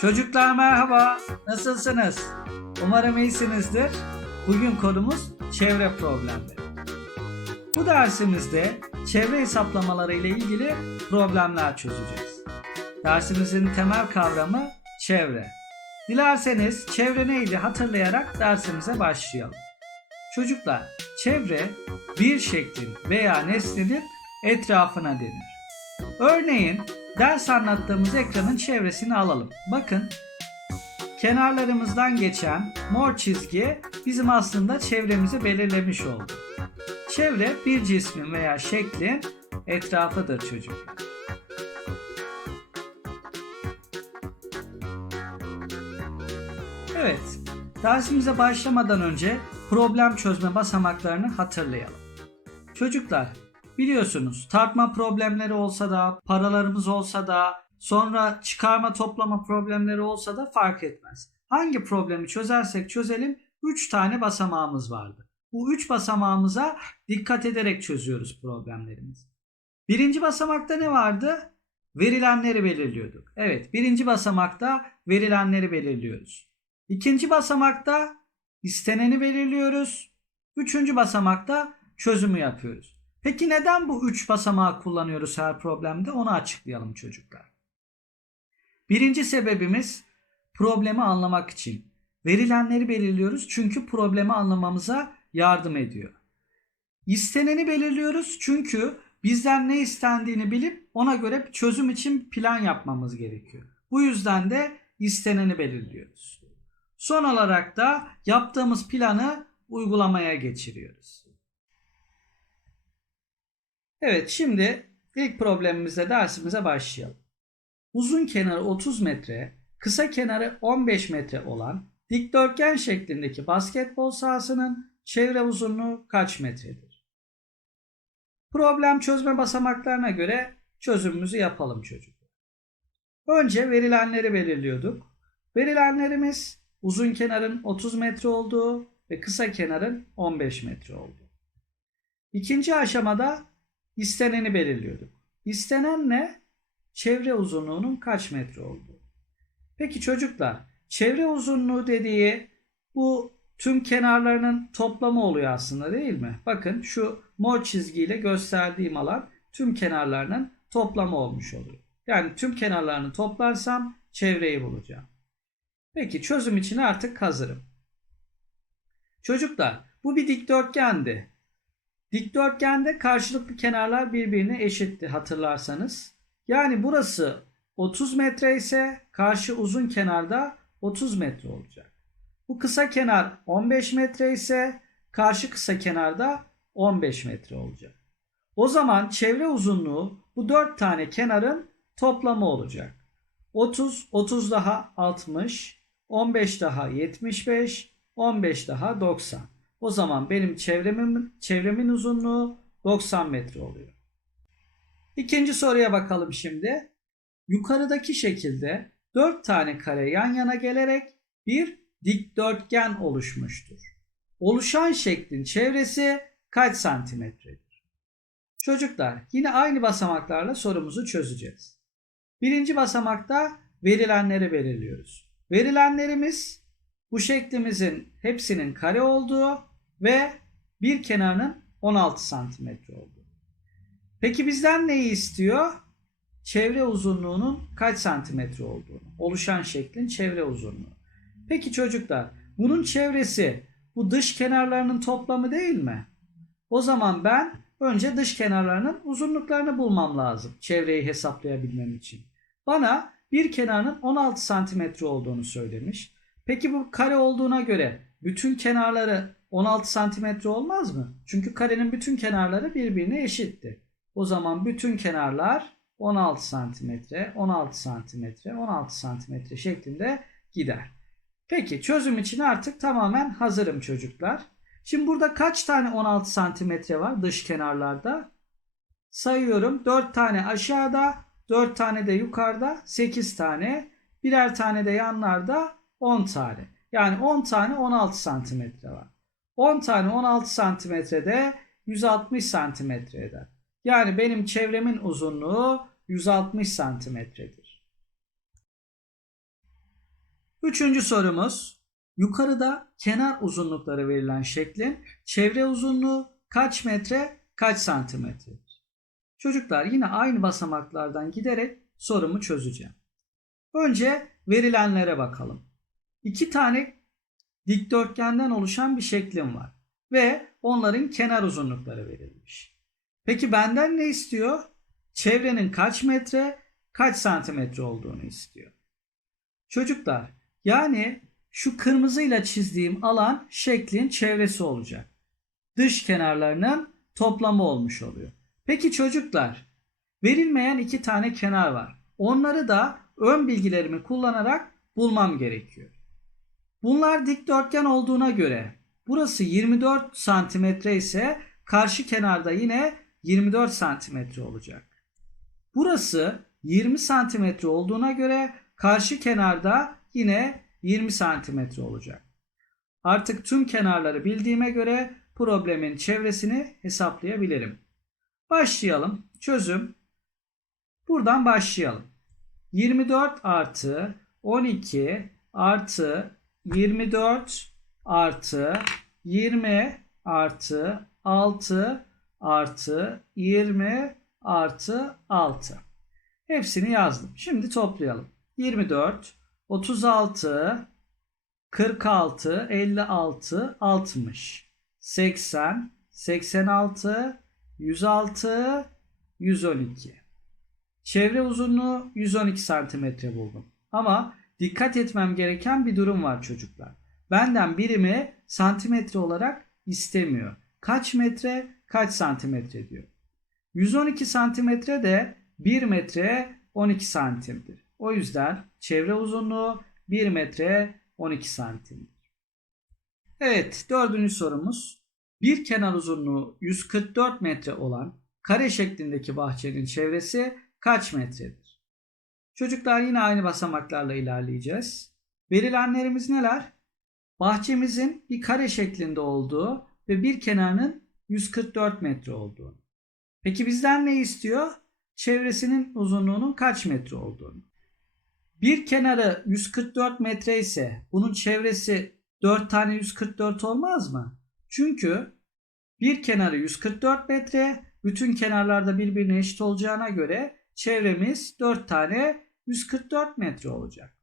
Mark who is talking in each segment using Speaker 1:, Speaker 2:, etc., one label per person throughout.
Speaker 1: Çocuklar merhaba, nasılsınız? Umarım iyisinizdir. Bugün konumuz çevre problemleri. Bu dersimizde çevre hesaplamaları ile ilgili problemler çözeceğiz. Dersimizin temel kavramı çevre. Dilerseniz çevre neydi hatırlayarak dersimize başlayalım. Çocuklar, çevre bir şeklin veya nesnenin etrafına denir. Örneğin ders anlattığımız ekranın çevresini alalım. Bakın kenarlarımızdan geçen mor çizgi bizim aslında çevremizi belirlemiş oldu. Çevre bir cismin veya şeklin etrafıdır çocuklar. Evet, dersimize başlamadan önce problem çözme basamaklarını hatırlayalım. Çocuklar, biliyorsunuz tartma problemleri olsa da, paralarımız olsa da, sonra çıkarma toplama problemleri olsa da fark etmez. Hangi problemi çözersek çözelim 3 tane basamağımız vardı. Bu 3 basamağımıza dikkat ederek çözüyoruz problemlerimizi. Birinci basamakta ne vardı? Verilenleri belirliyorduk. Evet, birinci basamakta verilenleri belirliyoruz. İkinci basamakta isteneni belirliyoruz. Üçüncü basamakta çözümü yapıyoruz. Peki neden bu üç basamağı kullanıyoruz her problemde? Onu açıklayalım çocuklar. Birinci sebebimiz problemi anlamak için. Verilenleri belirliyoruz çünkü problemi anlamamıza yardım ediyor. İsteneni belirliyoruz çünkü bizden ne istendiğini bilip ona göre çözüm için plan yapmamız gerekiyor. Bu yüzden de isteneni belirliyoruz. Son olarak da yaptığımız planı uygulamaya geçiriyoruz. Evet şimdi ilk problemimize dersimize başlayalım. Uzun kenarı 30 metre, kısa kenarı 15 metre olan dikdörtgen şeklindeki basketbol sahasının çevre uzunluğu kaç metredir? Problem çözme basamaklarına göre çözümümüzü yapalım çocuklar. Önce verilenleri belirliyorduk. Verilenlerimiz uzun kenarın 30 metre olduğu ve kısa kenarın 15 metre olduğu. İkinci aşamada isteneni belirliyorduk. İstenen ne? Çevre uzunluğunun kaç metre olduğu. Peki çocuklar, çevre uzunluğu dediği bu tüm kenarlarının toplamı oluyor aslında değil mi? Bakın şu mor çizgiyle gösterdiğim alan tüm kenarlarının toplamı olmuş oluyor. Yani tüm kenarlarını toplarsam çevreyi bulacağım. Peki çözüm için artık hazırım. Çocuklar bu bir dikdörtgendi. Dikdörtgende karşılıklı kenarlar birbirine eşitti hatırlarsanız. Yani burası 30 metre ise karşı uzun kenarda 30 metre olacak. Bu kısa kenar 15 metre ise karşı kısa kenarda 15 metre olacak. O zaman çevre uzunluğu bu 4 tane kenarın toplamı olacak. 30, 30 daha 60, 15 daha 75, 15 daha 90. O zaman benim çevremin, çevremin uzunluğu 90 metre oluyor. İkinci soruya bakalım şimdi. Yukarıdaki şekilde 4 tane kare yan yana gelerek bir dikdörtgen oluşmuştur. Oluşan şeklin çevresi kaç santimetredir? Çocuklar yine aynı basamaklarla sorumuzu çözeceğiz. Birinci basamakta verilenleri belirliyoruz. Verilenlerimiz bu şeklimizin hepsinin kare olduğu ve bir kenarının 16 santimetre olduğu. Peki bizden neyi istiyor? Çevre uzunluğunun kaç santimetre olduğunu. Oluşan şeklin çevre uzunluğu. Peki çocuklar bunun çevresi bu dış kenarlarının toplamı değil mi? O zaman ben önce dış kenarlarının uzunluklarını bulmam lazım çevreyi hesaplayabilmem için. Bana bir kenarının 16 santimetre olduğunu söylemiş. Peki bu kare olduğuna göre bütün kenarları 16 santimetre olmaz mı? Çünkü karenin bütün kenarları birbirine eşitti. O zaman bütün kenarlar 16 santimetre, 16 santimetre, 16 santimetre şeklinde gider. Peki çözüm için artık tamamen hazırım çocuklar. Şimdi burada kaç tane 16 santimetre var dış kenarlarda? Sayıyorum. 4 tane aşağıda, 4 tane de yukarıda, 8 tane. Birer tane de yanlarda 10 tane. Yani 10 tane 16 santimetre var. 10 tane 16 santimetrede 160 santimetre eder. Yani benim çevremin uzunluğu 160 santimetredir. Üçüncü sorumuz. Yukarıda kenar uzunlukları verilen şeklin çevre uzunluğu kaç metre, kaç santimetredir? Çocuklar yine aynı basamaklardan giderek sorumu çözeceğim. Önce verilenlere bakalım. İki tane dikdörtgenden oluşan bir şeklim var ve onların kenar uzunlukları verilmiş. Peki benden ne istiyor? Çevrenin kaç metre, kaç santimetre olduğunu istiyor. Çocuklar, yani şu kırmızıyla çizdiğim alan şeklin çevresi olacak. Dış kenarlarının toplamı olmuş oluyor. Peki çocuklar, verilmeyen iki tane kenar var. Onları da ön bilgilerimi kullanarak bulmam gerekiyor. Bunlar dikdörtgen olduğuna göre burası 24 santimetre ise karşı kenarda yine 24 santimetre olacak. Burası 20 santimetre olduğuna göre karşı kenarda yine 20 santimetre olacak. Artık tüm kenarları bildiğime göre problemin çevresini hesaplayabilirim. Başlayalım. Çözüm. Buradan başlayalım. 24 artı 12 artı 24 artı 20 artı 6 artı 20 artı 6. Hepsini yazdım. Şimdi toplayalım. 24, 36, 46, 56, 60, 80, 86, 106, 112. Çevre uzunluğu 112 santimetre buldum. Ama dikkat etmem gereken bir durum var çocuklar. Benden birimi santimetre olarak istemiyor. Kaç metre, kaç santimetre diyor. 112 santimetre de 1 metre 12 santimdir. O yüzden çevre uzunluğu 1 metre 12 santimdir. Evet dördüncü sorumuz. Bir kenar uzunluğu 144 metre olan kare şeklindeki bahçenin çevresi kaç metredir? Çocuklar yine aynı basamaklarla ilerleyeceğiz. Verilenlerimiz neler? Bahçemizin bir kare şeklinde olduğu ve bir kenarının 144 metre olduğunu. Peki bizden ne istiyor? Çevresinin uzunluğunun kaç metre olduğunu. Bir kenarı 144 metre ise bunun çevresi 4 tane 144 olmaz mı? Çünkü bir kenarı 144 metre, bütün kenarlarda birbirine eşit olacağına göre çevremiz 4 tane 144 metre olacak.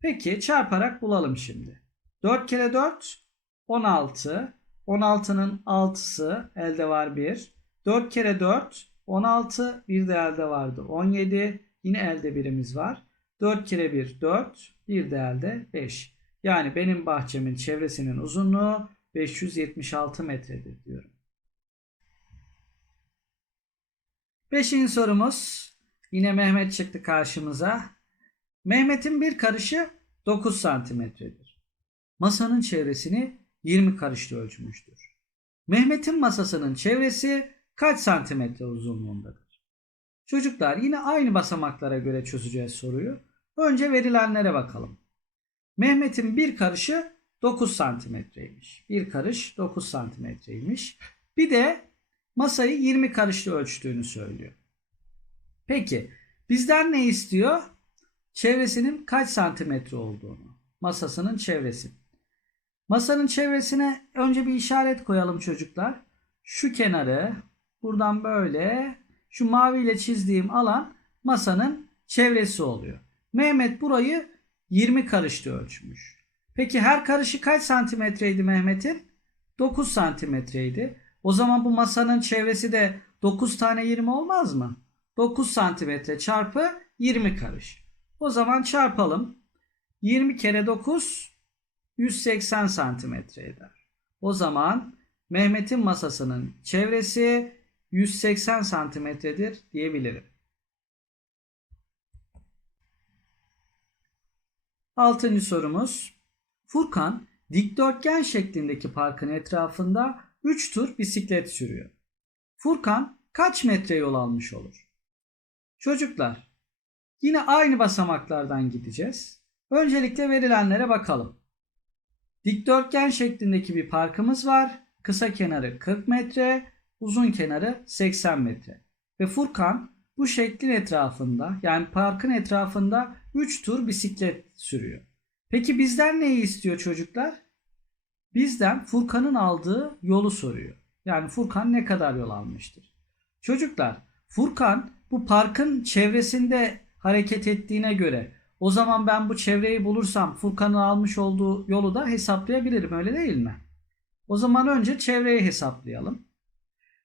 Speaker 1: Peki çarparak bulalım şimdi. 4 kere 4 16. 16'nın 6'sı elde var 1. 4 kere 4 16. Bir de elde vardı 17. Yine elde birimiz var. 4 kere 1 4. Bir de elde 5. Yani benim bahçemin çevresinin uzunluğu 576 metredir diyorum. Beşinci sorumuz. Yine Mehmet çıktı karşımıza. Mehmet'in bir karışı 9 santimetredir. Masanın çevresini 20 karışta ölçmüştür. Mehmet'in masasının çevresi kaç santimetre uzunluğundadır? Çocuklar yine aynı basamaklara göre çözeceğiz soruyu. Önce verilenlere bakalım. Mehmet'in bir karışı 9 santimetreymiş. Bir karış 9 santimetreymiş. Bir de masayı 20 karışta ölçtüğünü söylüyor. Peki bizden ne istiyor? Çevresinin kaç santimetre olduğunu. Masasının çevresi. Masanın çevresine önce bir işaret koyalım çocuklar. Şu kenarı buradan böyle şu maviyle çizdiğim alan masanın çevresi oluyor. Mehmet burayı 20 karışta ölçmüş. Peki her karışı kaç santimetreydi Mehmet'in? 9 santimetreydi. O zaman bu masanın çevresi de 9 tane 20 olmaz mı? 9 santimetre çarpı 20 karış. O zaman çarpalım. 20 kere 9 180 santimetre eder. O zaman Mehmet'in masasının çevresi 180 santimetredir diyebilirim. Altıncı sorumuz. Furkan dikdörtgen şeklindeki parkın etrafında 3 tur bisiklet sürüyor. Furkan kaç metre yol almış olur? Çocuklar yine aynı basamaklardan gideceğiz. Öncelikle verilenlere bakalım. Dikdörtgen şeklindeki bir parkımız var. Kısa kenarı 40 metre, uzun kenarı 80 metre. Ve Furkan bu şeklin etrafında yani parkın etrafında 3 tur bisiklet sürüyor. Peki bizden neyi istiyor çocuklar? Bizden Furkan'ın aldığı yolu soruyor. Yani Furkan ne kadar yol almıştır? Çocuklar, Furkan bu parkın çevresinde hareket ettiğine göre o zaman ben bu çevreyi bulursam Furkan'ın almış olduğu yolu da hesaplayabilirim öyle değil mi? O zaman önce çevreyi hesaplayalım.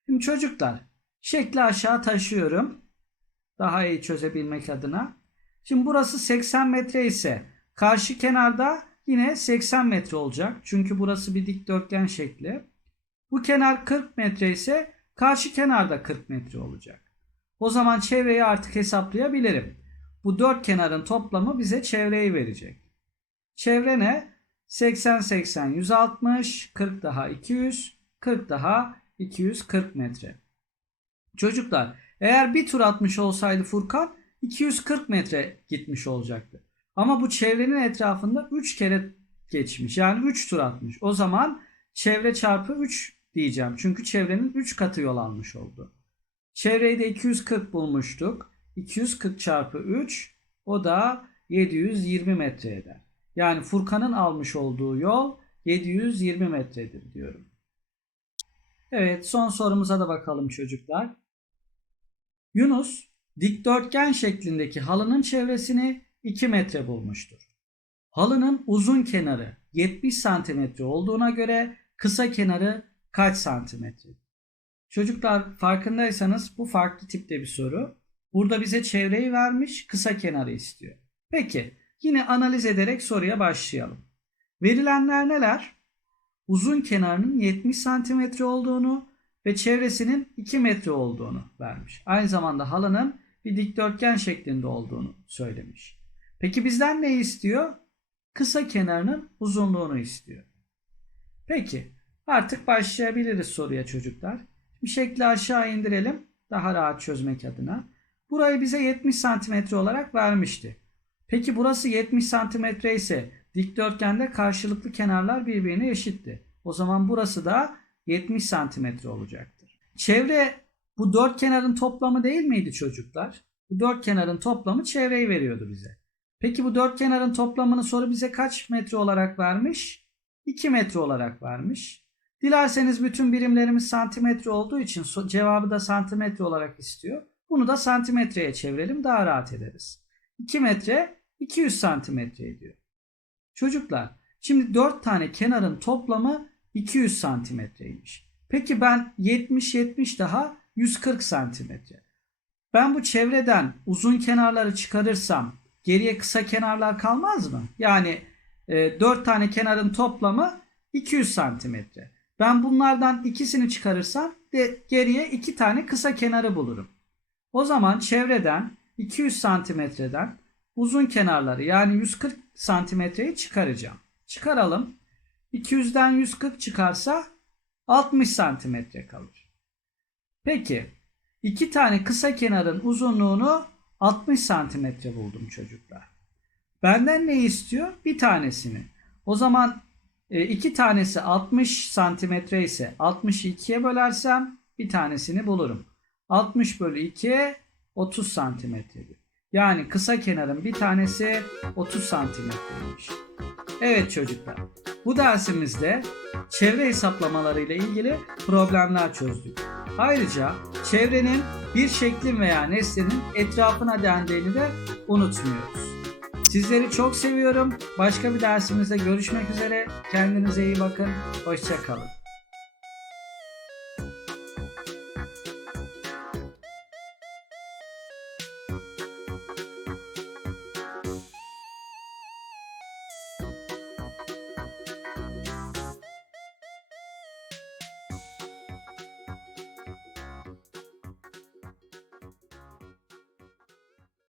Speaker 1: Şimdi çocuklar şekli aşağı taşıyorum. Daha iyi çözebilmek adına. Şimdi burası 80 metre ise karşı kenarda yine 80 metre olacak. Çünkü burası bir dikdörtgen şekli. Bu kenar 40 metre ise karşı kenarda 40 metre olacak. O zaman çevreyi artık hesaplayabilirim. Bu dört kenarın toplamı bize çevreyi verecek. Çevre ne? 80 80 160, 40 daha 200, 40 daha 240 metre. Çocuklar eğer bir tur atmış olsaydı Furkan 240 metre gitmiş olacaktı. Ama bu çevrenin etrafında 3 kere geçmiş. Yani 3 tur atmış. O zaman çevre çarpı 3 diyeceğim. Çünkü çevrenin 3 katı yol almış oldu. Çevreyi de 240 bulmuştuk. 240 çarpı 3 o da 720 metre eder. Yani Furkan'ın almış olduğu yol 720 metredir diyorum. Evet son sorumuza da bakalım çocuklar. Yunus dikdörtgen şeklindeki halının çevresini 2 metre bulmuştur. Halının uzun kenarı 70 santimetre olduğuna göre kısa kenarı kaç santimetre? Çocuklar farkındaysanız bu farklı tipte bir soru. Burada bize çevreyi vermiş, kısa kenarı istiyor. Peki, yine analiz ederek soruya başlayalım. Verilenler neler? Uzun kenarının 70 santimetre olduğunu ve çevresinin 2 metre olduğunu vermiş. Aynı zamanda halının bir dikdörtgen şeklinde olduğunu söylemiş. Peki bizden ne istiyor? Kısa kenarının uzunluğunu istiyor. Peki, artık başlayabiliriz soruya çocuklar. Bir şekli aşağı indirelim daha rahat çözmek adına. Burayı bize 70 santimetre olarak vermişti. Peki burası 70 santimetre ise dikdörtgende karşılıklı kenarlar birbirine eşitti. O zaman burası da 70 santimetre olacaktır. Çevre bu dört kenarın toplamı değil miydi çocuklar? Bu dört kenarın toplamı çevreyi veriyordu bize. Peki bu dört kenarın toplamını soru bize kaç metre olarak vermiş? 2 metre olarak vermiş. Dilerseniz bütün birimlerimiz santimetre olduğu için cevabı da santimetre olarak istiyor. Bunu da santimetreye çevirelim daha rahat ederiz. 2 metre 200 santimetre ediyor. Çocuklar şimdi 4 tane kenarın toplamı 200 santimetreymiş. Peki ben 70-70 daha 140 santimetre. Ben bu çevreden uzun kenarları çıkarırsam geriye kısa kenarlar kalmaz mı? Yani e, 4 tane kenarın toplamı 200 santimetre. Ben bunlardan ikisini çıkarırsam de geriye 2 tane kısa kenarı bulurum. O zaman çevreden 200 santimetreden uzun kenarları yani 140 santimetreyi çıkaracağım. Çıkaralım. 200'den 140 çıkarsa 60 santimetre kalır. Peki iki tane kısa kenarın uzunluğunu 60 santimetre buldum çocuklar. Benden ne istiyor? Bir tanesini. O zaman e, tanesi 60 santimetre ise 62'ye bölersem bir tanesini bulurum. 60 bölü 2 30 santimetredir. Yani kısa kenarın bir tanesi 30 santimetreymiş. Evet çocuklar bu dersimizde çevre hesaplamaları ile ilgili problemler çözdük. Ayrıca çevrenin bir şeklin veya nesnenin etrafına dendiğini de unutmuyoruz. Sizleri çok seviyorum. Başka bir dersimizde görüşmek üzere. Kendinize iyi bakın. Hoşçakalın.